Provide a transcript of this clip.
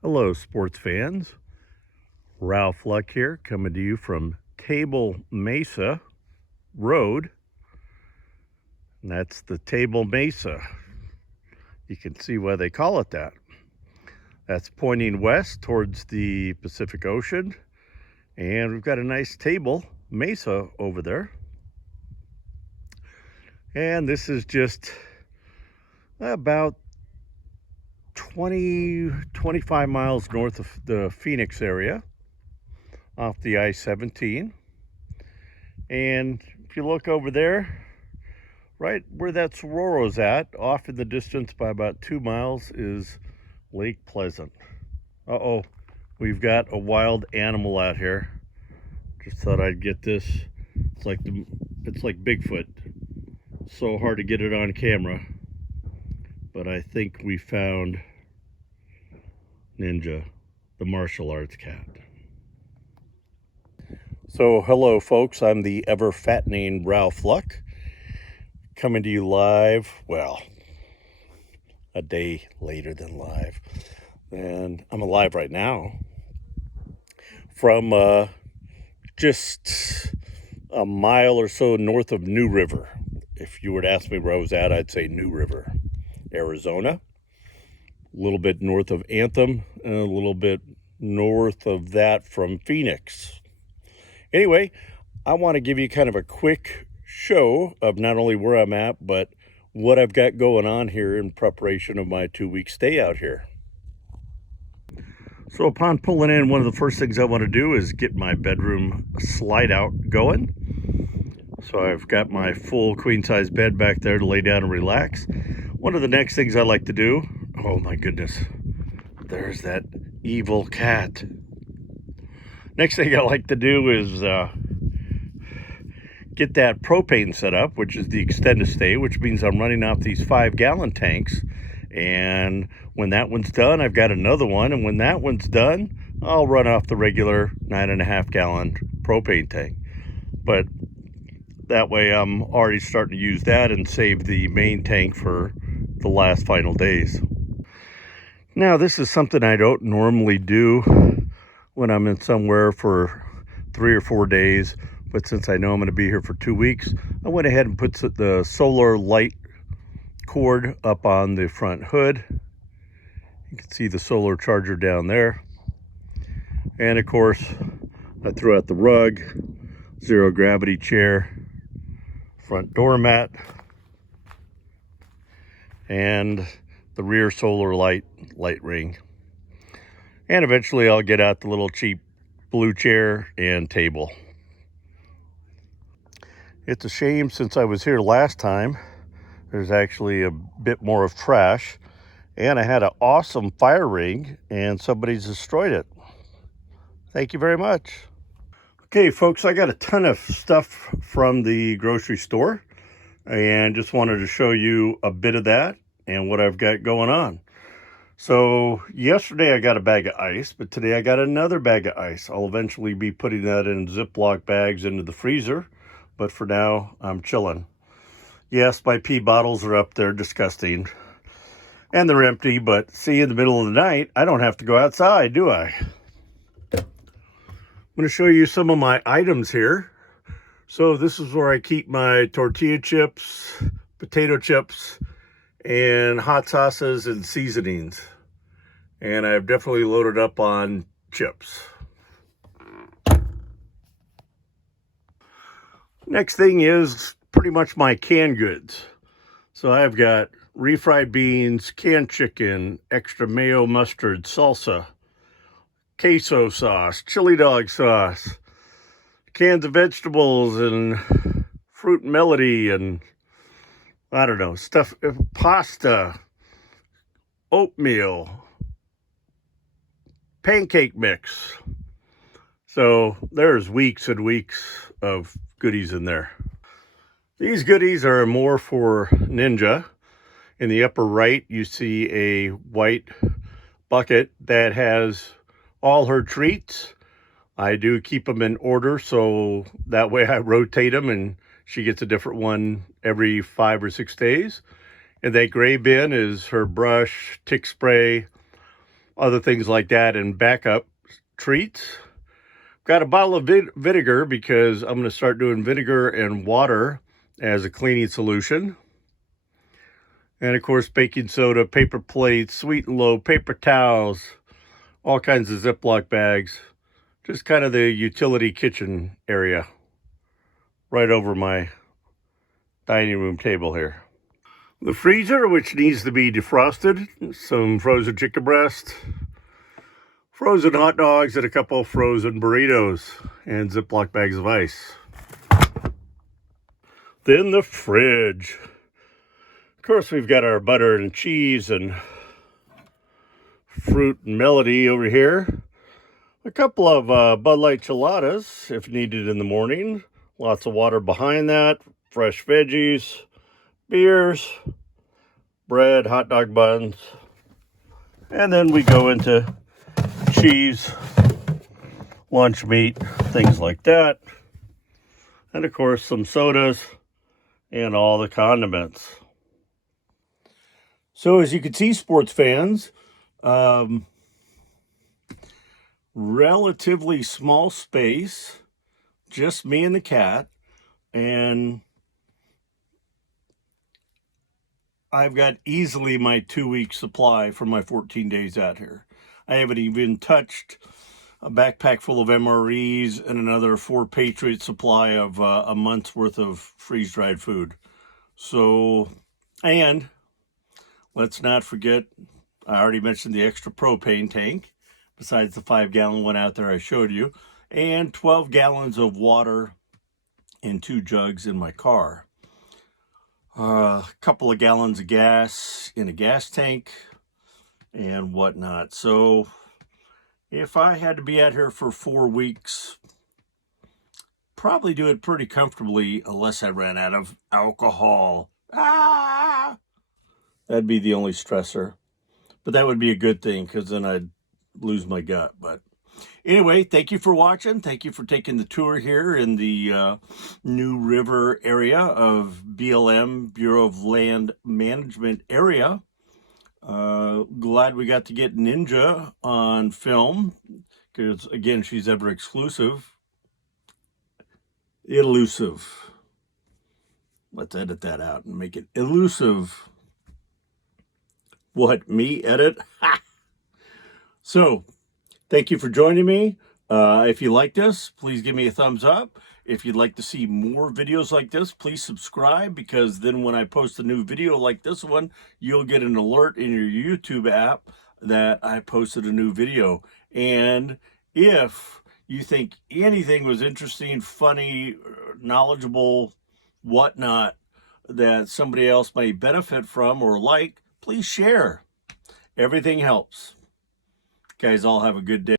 Hello, sports fans. Ralph Luck here, coming to you from Table Mesa Road. And that's the Table Mesa. You can see why they call it that. That's pointing west towards the Pacific Ocean. And we've got a nice Table Mesa over there. And this is just about 25 miles north of the Phoenix area, off the I-17. And if you look over there, right where that Sororo's at, off in the distance by about 2 miles, is Lake Pleasant. Uh-oh, we've got a wild animal out here. Just thought I'd get this. It's like Bigfoot. So hard to get it on camera. But I think we found Ninja, the martial arts cat. So hello folks, I'm the ever fattening Ralph Luck, coming to you live, well, a day later than live. And I'm alive right now from just a mile or so north of New River. If you were to ask me where I was at, I'd say New River, Arizona. A little bit north of Anthem, and a little bit north of that from Phoenix. Anyway, I want to give you kind of a quick show of not only where I'm at, but what I've got going on here in preparation of my 2-week stay out here. So upon pulling in, one of the first things I want to do is get my bedroom slide out going. So I've got my full queen size bed back there to lay down and relax. One of the next things I like to do, oh my goodness, there's that evil cat. Next thing I like to do is get that propane set up, which is the extended stay, which means I'm running off these 5-gallon tanks. And when that one's done, I've got another one. And when that one's done, I'll run off the regular 9.5-gallon propane tank. But that way I'm already starting to use that and save the main tank for the last final days. Now, this is something I don't normally do when I'm in somewhere for 3 or 4 days, but since I know I'm going to be here for 2 weeks, I went ahead and put the solar light cord up on the front hood. You can see the solar charger down there. And of course, I threw out the rug, zero gravity chair, front doormat, and the rear solar light ring. And eventually I'll get out the little cheap blue chair and table. It's a shame, since I was here last time, there's actually a bit more of trash, and I had an awesome fire ring and somebody's destroyed it. Thank you very much. Okay folks, I got a ton of stuff from the grocery store and just wanted to show you a bit of that and what I've got going on. So yesterday I got a bag of ice, but today I got another bag of ice. I'll eventually be putting that in Ziploc bags into the freezer, but for now I'm chilling. Yes, my pee bottles are up there, disgusting, and they're empty, but see, in the middle of the night, I don't have to go outside, do I? I'm going to show you some of my items here. So this is where I keep my tortilla chips, potato chips, and hot sauces and seasonings. And I've definitely loaded up on chips. Next thing is pretty much my canned goods. So I've got refried beans, canned chicken, extra mayo mustard, salsa, queso sauce, chili dog sauce, cans of vegetables and fruit and melody, and I don't know, stuff, pasta, oatmeal, pancake mix. So there's weeks and weeks of goodies in there. These goodies are more for Ninja. In the upper right, you see a white bucket that has all her treats. I do keep them in order, so that way I rotate them and she gets a different one every 5 or 6 days. And that gray bin is her brush, tick spray, other things like that, and backup treats. Got a bottle of vinegar because I'm going to start doing vinegar and water as a cleaning solution. And of course, baking soda, paper plates, sweet and low, paper towels, all kinds of Ziploc bags. Just kind of the utility kitchen area right over my dining room table here. The freezer, which needs to be defrosted, some frozen chicken breast, frozen hot dogs, and a couple of frozen burritos, and Ziploc bags of ice. Then the fridge. Of course, we've got our butter and cheese and fruit and melody over here. A couple of Bud Light Cheladas, if needed in the morning. Lots of water behind that. Fresh veggies, beers, bread, hot dog buns. And then we go into cheese, lunch meat, things like that. And of course, some sodas and all the condiments. So as you can see, sports fans, relatively small space, just me and the cat, and I've got easily my 2-week supply for my 14 days out here. I haven't even touched a backpack full of MREs and another 4 Patriot supply of a month's worth of freeze-dried food. So, and let's not forget, I already mentioned the extra propane tank, besides the 5-gallon one out there I showed you, and 12 gallons of water in 2 jugs in my car. A couple of gallons of gas in a gas tank and whatnot. So if I had to be out here for 4 weeks, probably do it pretty comfortably unless I ran out of alcohol. That'd be the only stressor. But that would be a good thing because then I'd lose my gut. But anyway, thank you for watching. Thank you for taking the tour here in the New River area of BLM, Bureau of Land Management area. Glad we got to get Ninja on film because, again, she's ever exclusive. Elusive. Let's edit that out and make it elusive. What, me edit? Ha! So, thank you for joining me. If you like this, please give me a thumbs up. If you'd like to see more videos like this, please subscribe, because then when I post a new video like this one, you'll get an alert in your YouTube app that I posted a new video. And if you think anything was interesting, funny, knowledgeable, whatnot, that somebody else may benefit from or like, please share. Everything helps. Guys, all have a good day.